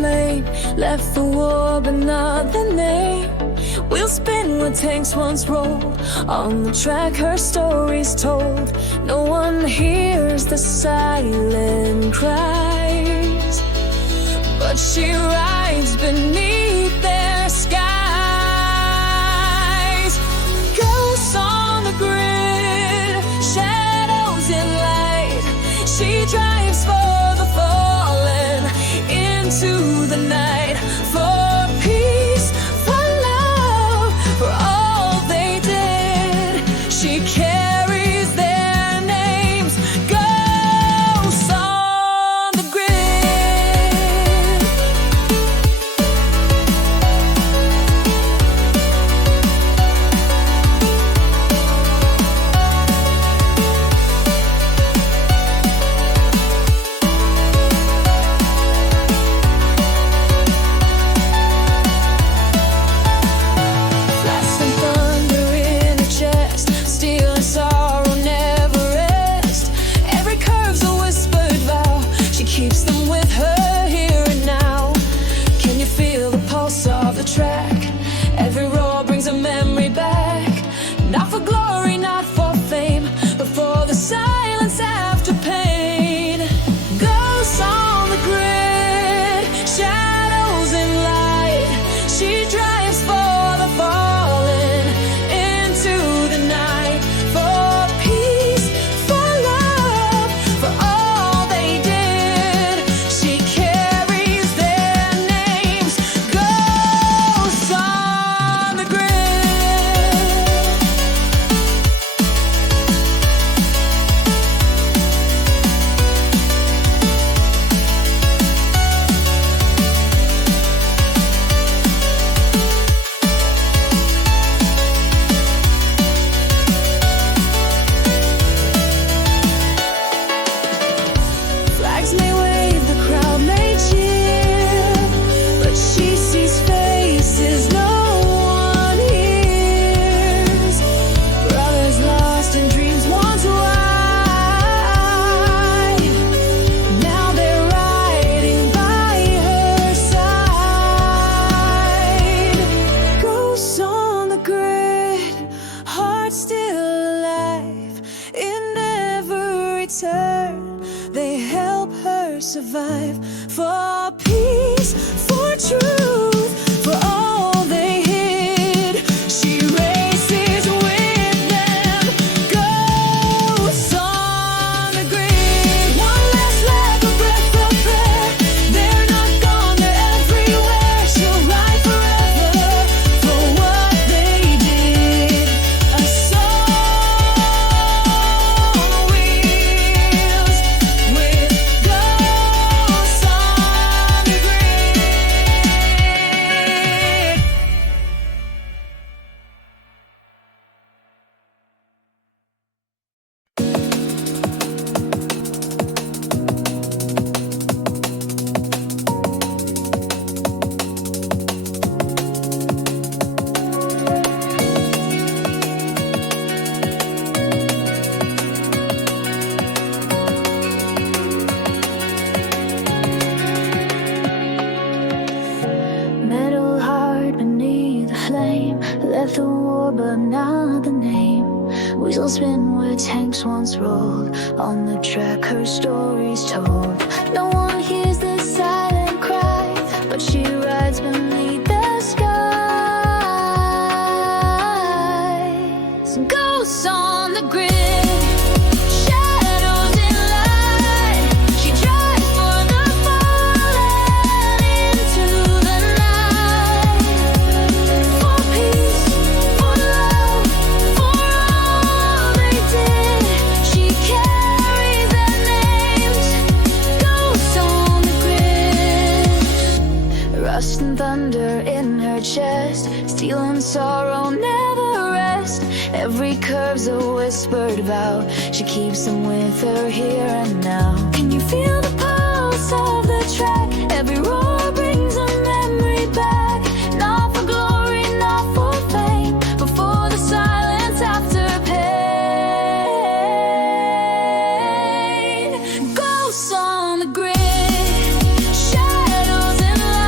flame, left the war but not the name. We'll spin where tanks once rolled. On the track her story's told. No one hears the silent cries, but she rides beneath their skies. Ghosts on the grid, shadows in light. She drives for the fallen into the night. For peace, for love, for all they did. She carries their names. Ghosts on the grid. Blast and thunder in her chest, steel and sorrow never rest. Every curve's a whispered vow. She keeps them with her here and now. Can you feel the pulse of the track? Every roar brings a memory back. Not for glory, not for fame, but for the silence after pain. Ghosts on the grid, shadows in light. She drives for the fallen into the night. For peace, for love, for all they did. She carries their names. Ghosts on the grid. Flags may wave, the crowd may cheer, but she sees faces no one hears. Brothers lost in dreams once wide. Now they're riding by her side. Ghosts on the grid, hearts still alive. In every turn, they help her survive. For peace, for truth, for all they hid. She races with them. Ghosts on the grid. One last lap, a breath of prayer. They're not gone, they're everywhere. She'll ride forever for what they did. A song on wheels with ghosts on the grid. Metal heart beneath the flame, left the war but not the name. Wheels spin where tanks once rolled. On the track her story's told. No one hears the silent cry, but she rides beneath the skies. Ghosts on the grid. Shadows in light. She drives for the fallen into the night. For peace, for love, for all they did. She carries their names. Ghosts on the grid. Rust and thunder in her chest. Steel and sorrow never rest. Every curve's a whispered vow. She keeps them with her here and now. Can you feel the pulse of the track? Every roar brings a memory back. Not for glory, not for fame, but for the silence after pain. Ghosts on the grid, shadows in light.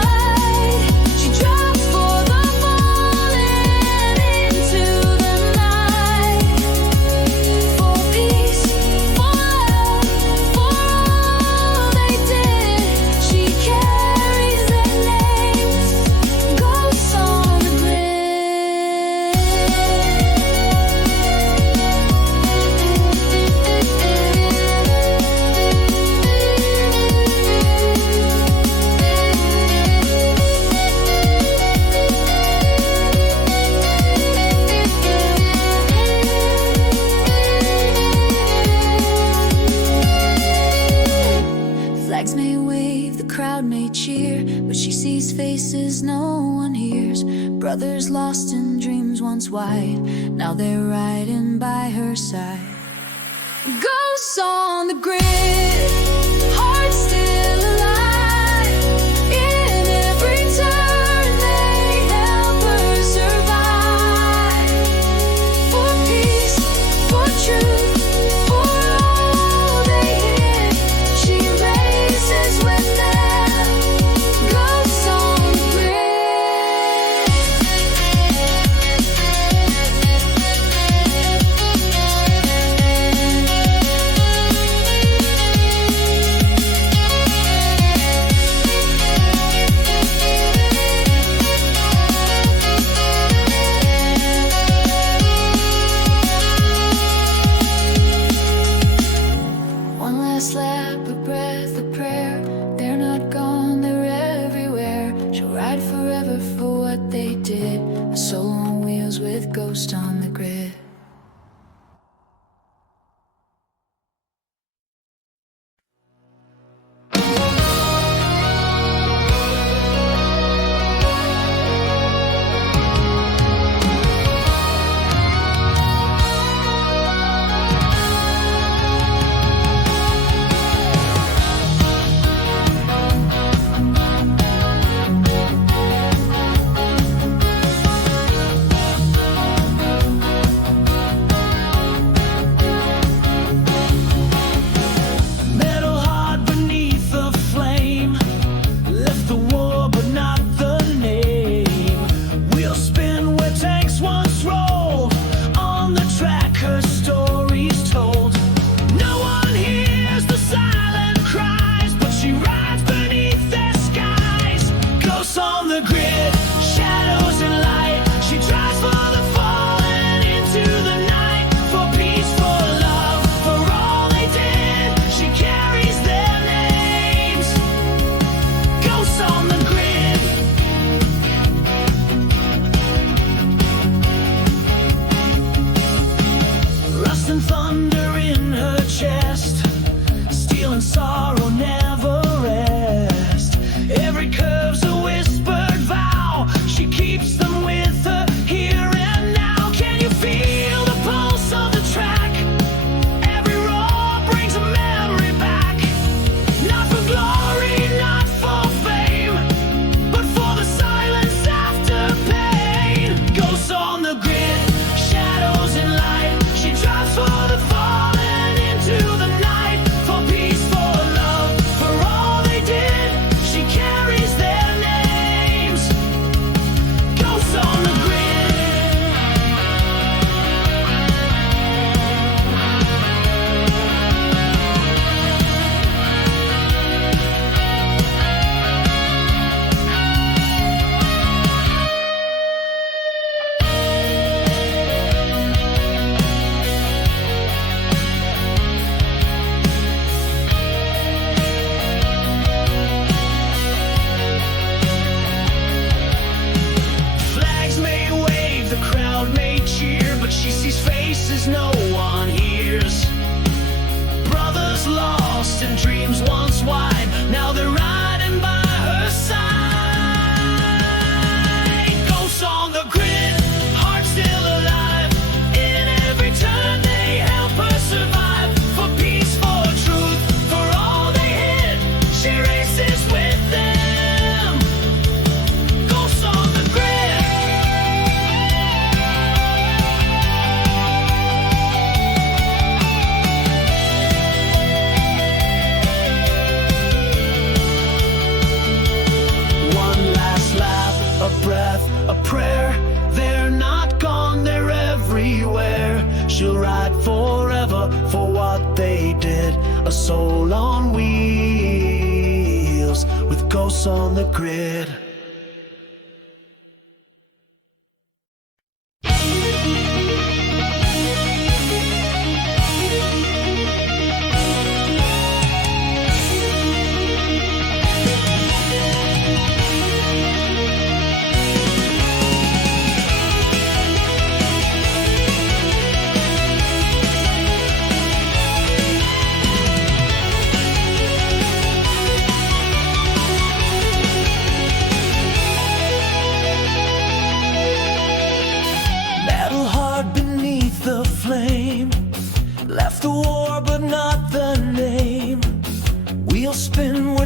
faces no one hears. Brothers lost in dreams once wide, now they're riding by her side. Ghosts on the grid, hearts still alive. In every turn they help her survive. For peace, for truth, for all they hid, she races with them. Ghosts on the grid. One last lap, a breath, a prayer. They're not gone, they're everywhere. She'll ride forever for what they did. A soul on wheels with ghost on the grid. Metal heart beneath the flame, left the war but not the name. Wheels spin where tanks once rolled, on the track her story's told. No one hears the silent cries, but she rides beneath their skies. Ghosts on the grid, shadows and light. She drives for the fallen into the night. For peace, for love, for all they did, she carries their names. Ghosts on the grid. Rust and thunder in her chest, steel and sorrow never rest. Every curve's a whispered vow, she keeps them with her here and now. Can you feel the pulse of the track? Every roar brings a memory back. Not for glory, not for fame, but for the silence after pain. Ghosts on the grid, shadows and light. She drives for the fallen into the night. For peace, for love, for all they did, she carries their names. Ghosts on the grid. Flags may wave, the crowd may cheer, but she sees faces no one hears. Brothers lost and dreams once wide, now they're riding by her side. Ghosts on the grid, heart still alive. In every turn they help her survive. For peace, for truth, for all they hid, she races with them. Ghosts on the grid. One last lap, a breath, a prayer. They're not gone, they're everywhere. She'll ride forever for what they did. A soul on wheels with ghosts on the grid.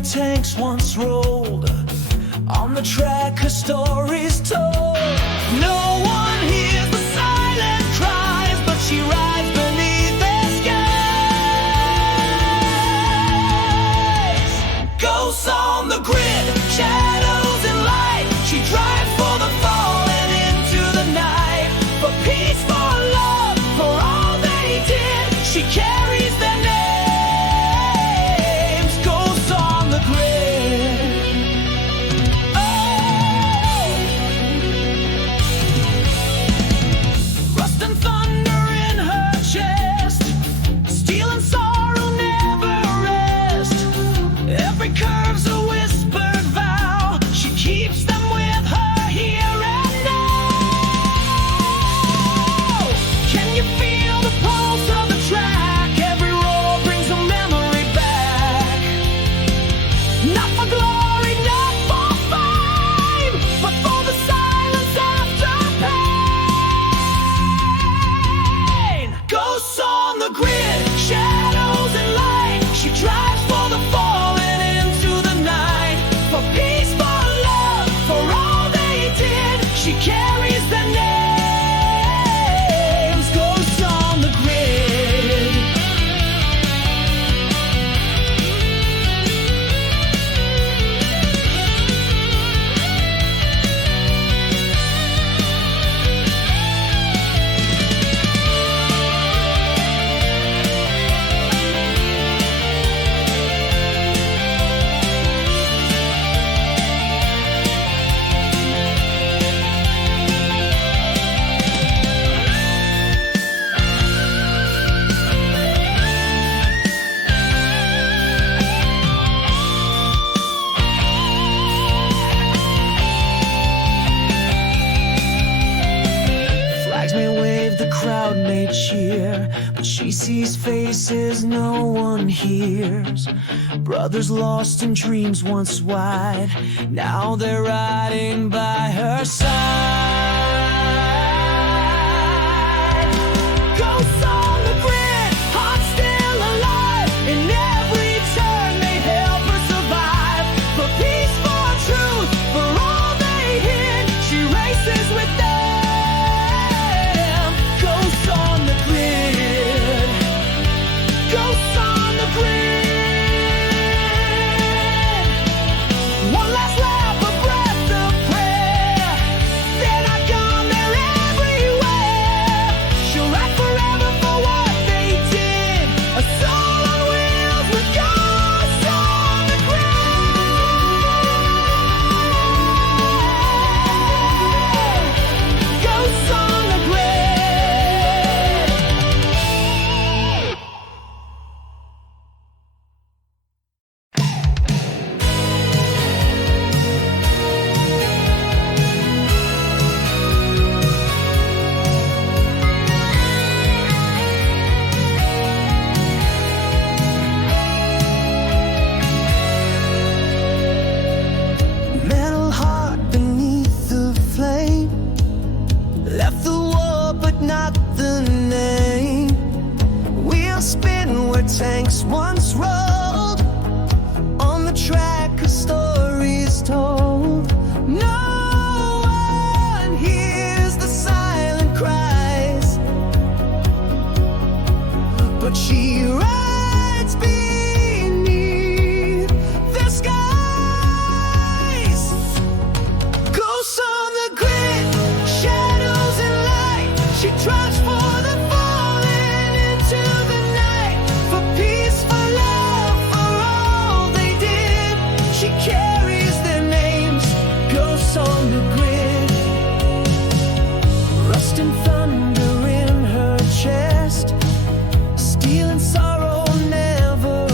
tanks once rolled. On the track her story's told. No one hears the silent cries, but she rides beneath their skies. Ghosts on the grid, shadows and light. She drives for the fall and into the night. For peace, for love, for all they did. She carries their names. Ghosts on the grid. Oh! Rust and thunder in her chest. Steel and sorrow never rest. Every curve's a whispered vow. She keeps them with her here and now. Can you feel the pulse of the track? Every roll brings a memory back. Not for glory, not for fame, but for the silence after pain. Ghosts on the grid, shadows and light. She drives for the fall and into the night. For peace, for love, for all they did. She carries their names. Ghosts on the grid. Flags may wave, the crowd may cheer, but she sees faces no one hears. Brothers lost in dreams once wide, now they're riding by her side. Ghosts on the grid, hearts still alive. In every turn they help her survive. For peace, for truth, for all they hid, she races with them. Ghosts on the grid. Ghosts on the grid. One last lap, a breath of prayer. They're not gone, they're everywhere. She'll ride forever for what they did. A soul on wheels with ghosts on the grid. Ghosts on the grid. Metal heart beneath the flame. Left the war but not the name. Wheels spin where tanks once rolled. On the track a story's told. No one hears the silent cries, but she rides beneath the skies. Ghosts on the grid, shadows and light. She drives for the fall and into the night. For peace, for love, for all they did. She carries their names. Ghosts on the grid. Rust and thunder in her chest. Steel and sorrow never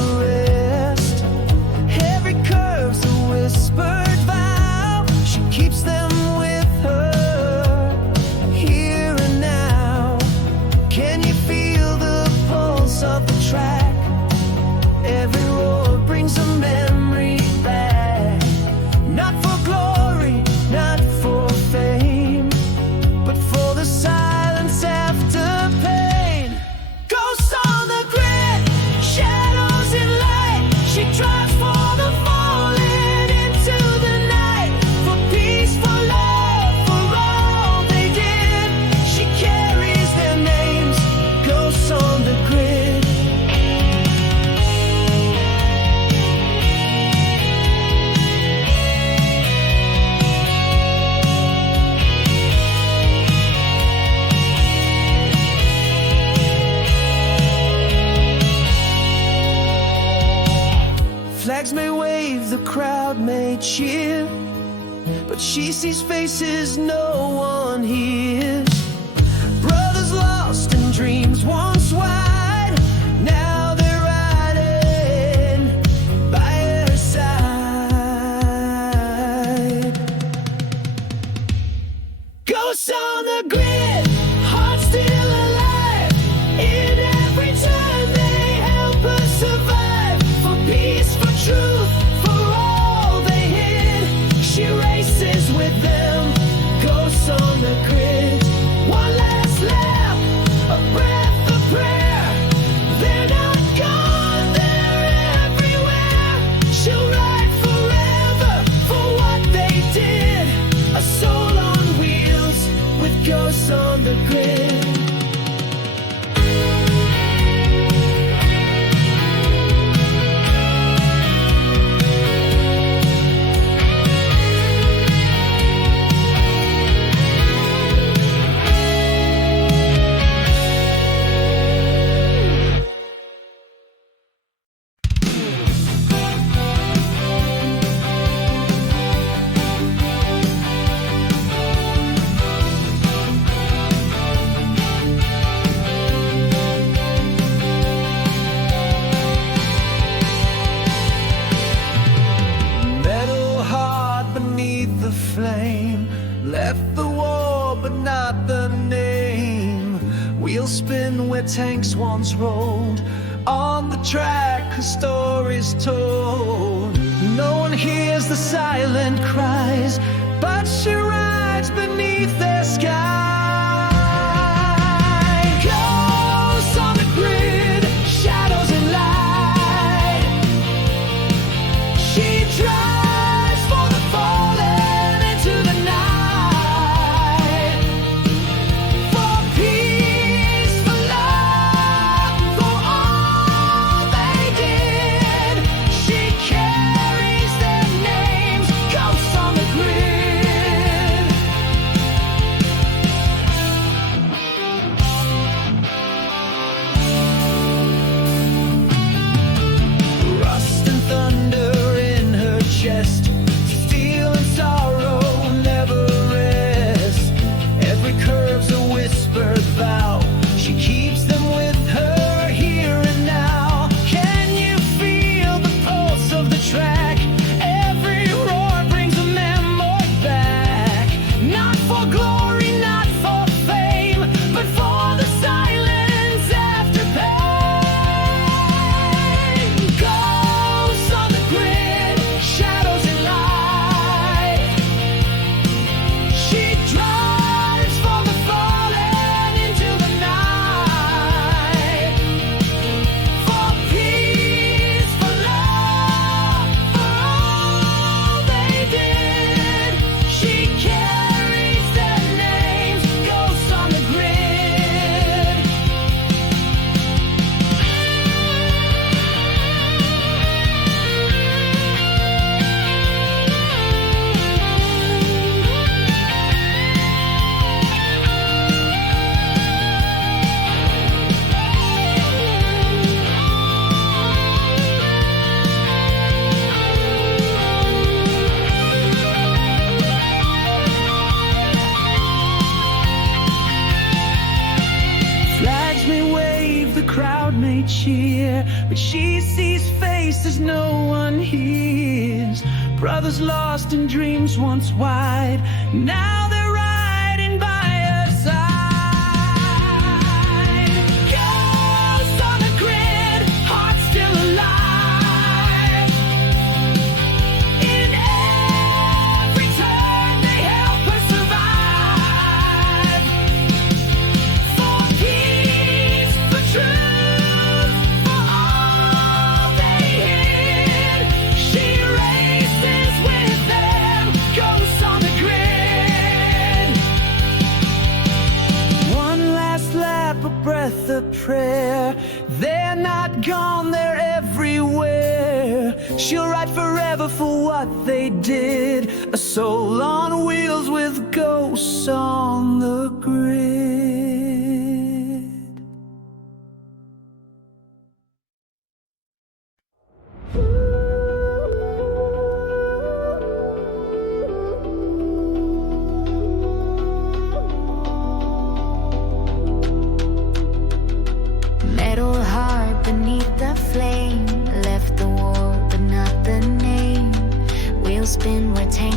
Flags may wave, the crowd may cheer, but she sees faces no one hears. Brothers lost in dreams once wide, now they're riding by her side. Ghosts on the grid, hearts still alive. In every turn they help us survive. For peace, for truth, for all they hid, she races with them. Ghosts on the grid, one last lap, a breath of prayer. They're not gone, they're everywhere. She'll ride forever for what they did. A soul on wheels with ghosts on the grid. Metal heart beneath the flame, left the war but not the name. Wheels spin where tanks once rolled, on the track her story's told. No one hears the silent cries, but she rides beneath their sky. Ghosts on the grid, shadows and light. She drives for the fallen into the night. For peace, for love, for all they did. She carries their names, ghosts on the grid. Rust and thunder in her chest, steel and sorrow never rest. Every curve's a whispered vow, she keeps them with her here and now. Can you feel the pulse of the track? Every roar brings a memory back. Not for glory, not for fame, but for the silence after pain. Ghosts on the grid, shadows and light. She drives for the fallen into the night. For peace, for love, for all they did. She carries their names, ghosts on the grid. Flags may wave, the crowd may cheer, but she sees faces no one hears. Brothers lost in dreams once wide, now they're riding by her side. Ghosts on the grid, hearts still alive. In every turn they help her survive. For peace, for truth, for all they hid, she races with them, ghosts on the grid. One last lap, a breath of prayer. They're not gone, they're everywhere. She'll ride forever for what they did. A soul on wheels with ghosts on the grid. Ooh.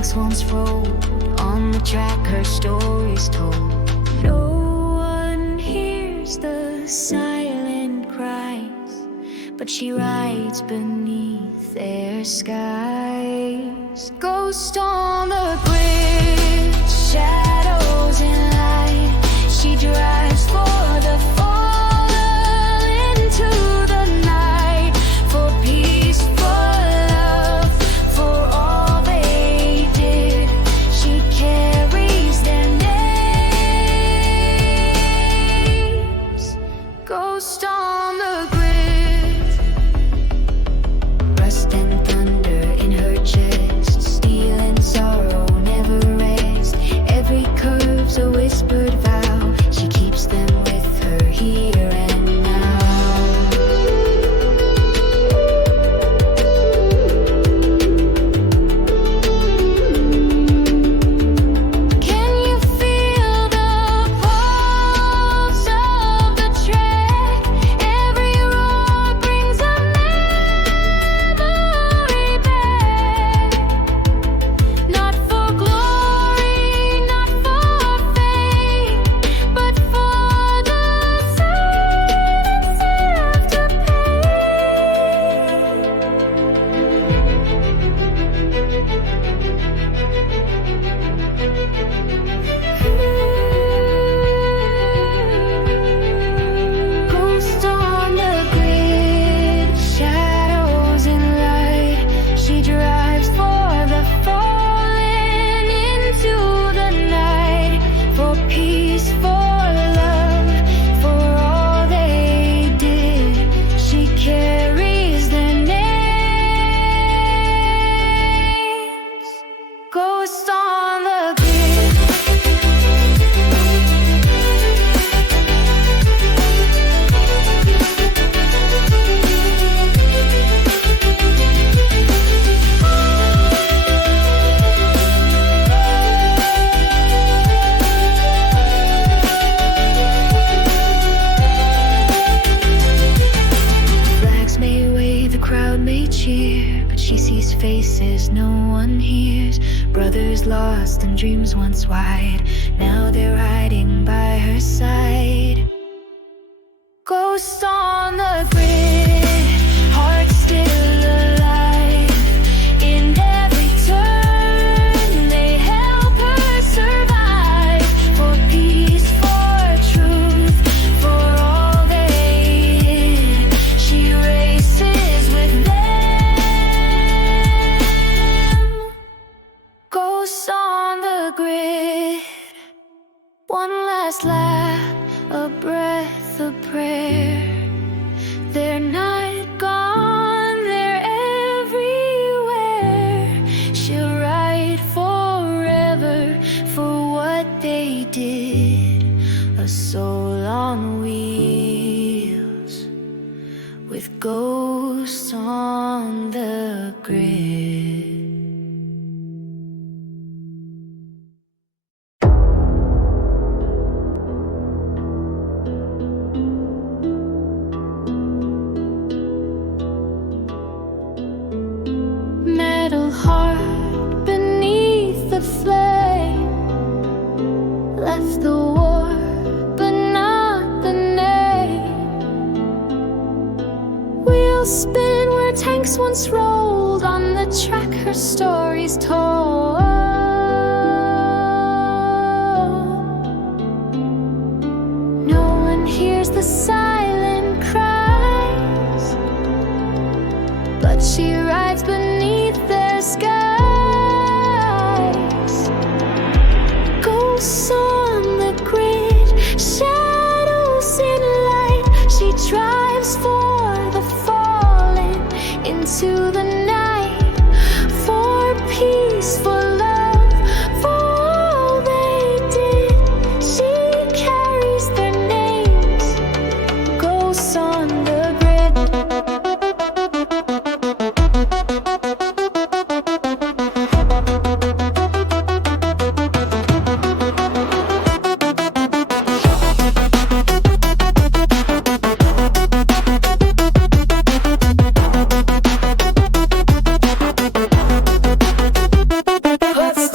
tanks once rolled. On the track her story's told. No one hears the silent cries, but she rides beneath their skies. Ghost on the bridge, shadows in light. She drives for the fallen into the night, for peace, for love, for all they did. She carries their names. Ghost on the grid, rust and thunder in her chest. Steel and sorrow never rest. Every curve's a whispered vow. She keeps them with her here and now. Can you feel the pulse of the track? Every roar brings a memory back. Not for glory, not for fame, but for the silence after pain. Ghost on the grid, shadows in light. She drives for the fallen into the night, for peace, for love, for all they did. She carries their names. Ghost on the grid. Flags may wave, the crowd may cheer, but she sees faces no one hears. Brothers lost and dreams once wide, now they're riding by her side. Ghost on the grid, heart still alive. In every turn, they help her survive. For peace, for truth, for all they did. She races with them. Ghosts on the grid. One last lap, a breath, a prayer. They're not gone, they're everywhere. She'll ride forever for what they did. A soul on wheels with ghosts on the grid. Metal heart beneath the flame, left the war but not the name. Wheels spin where tanks once rolled, on the track her story's told. No one hears the silent cries, but she rides beneath their skies. Ghosts on the grid, shadows in light. She drives for the fallen into the night, for peace, for love, for all they did. She carries their names. Ghosts on the grid. Puts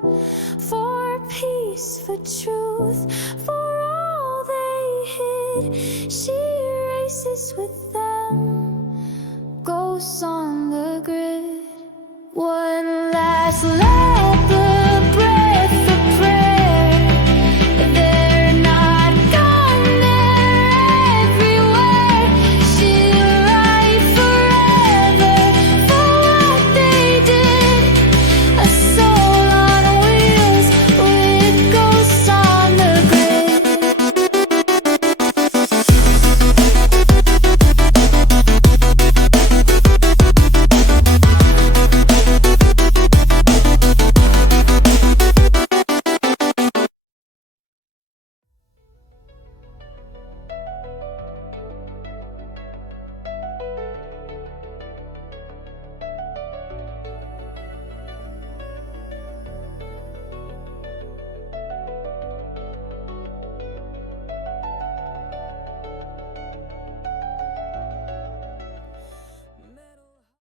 For peace, for truth, for all they hid. She races with them, ghosts on the grid. One last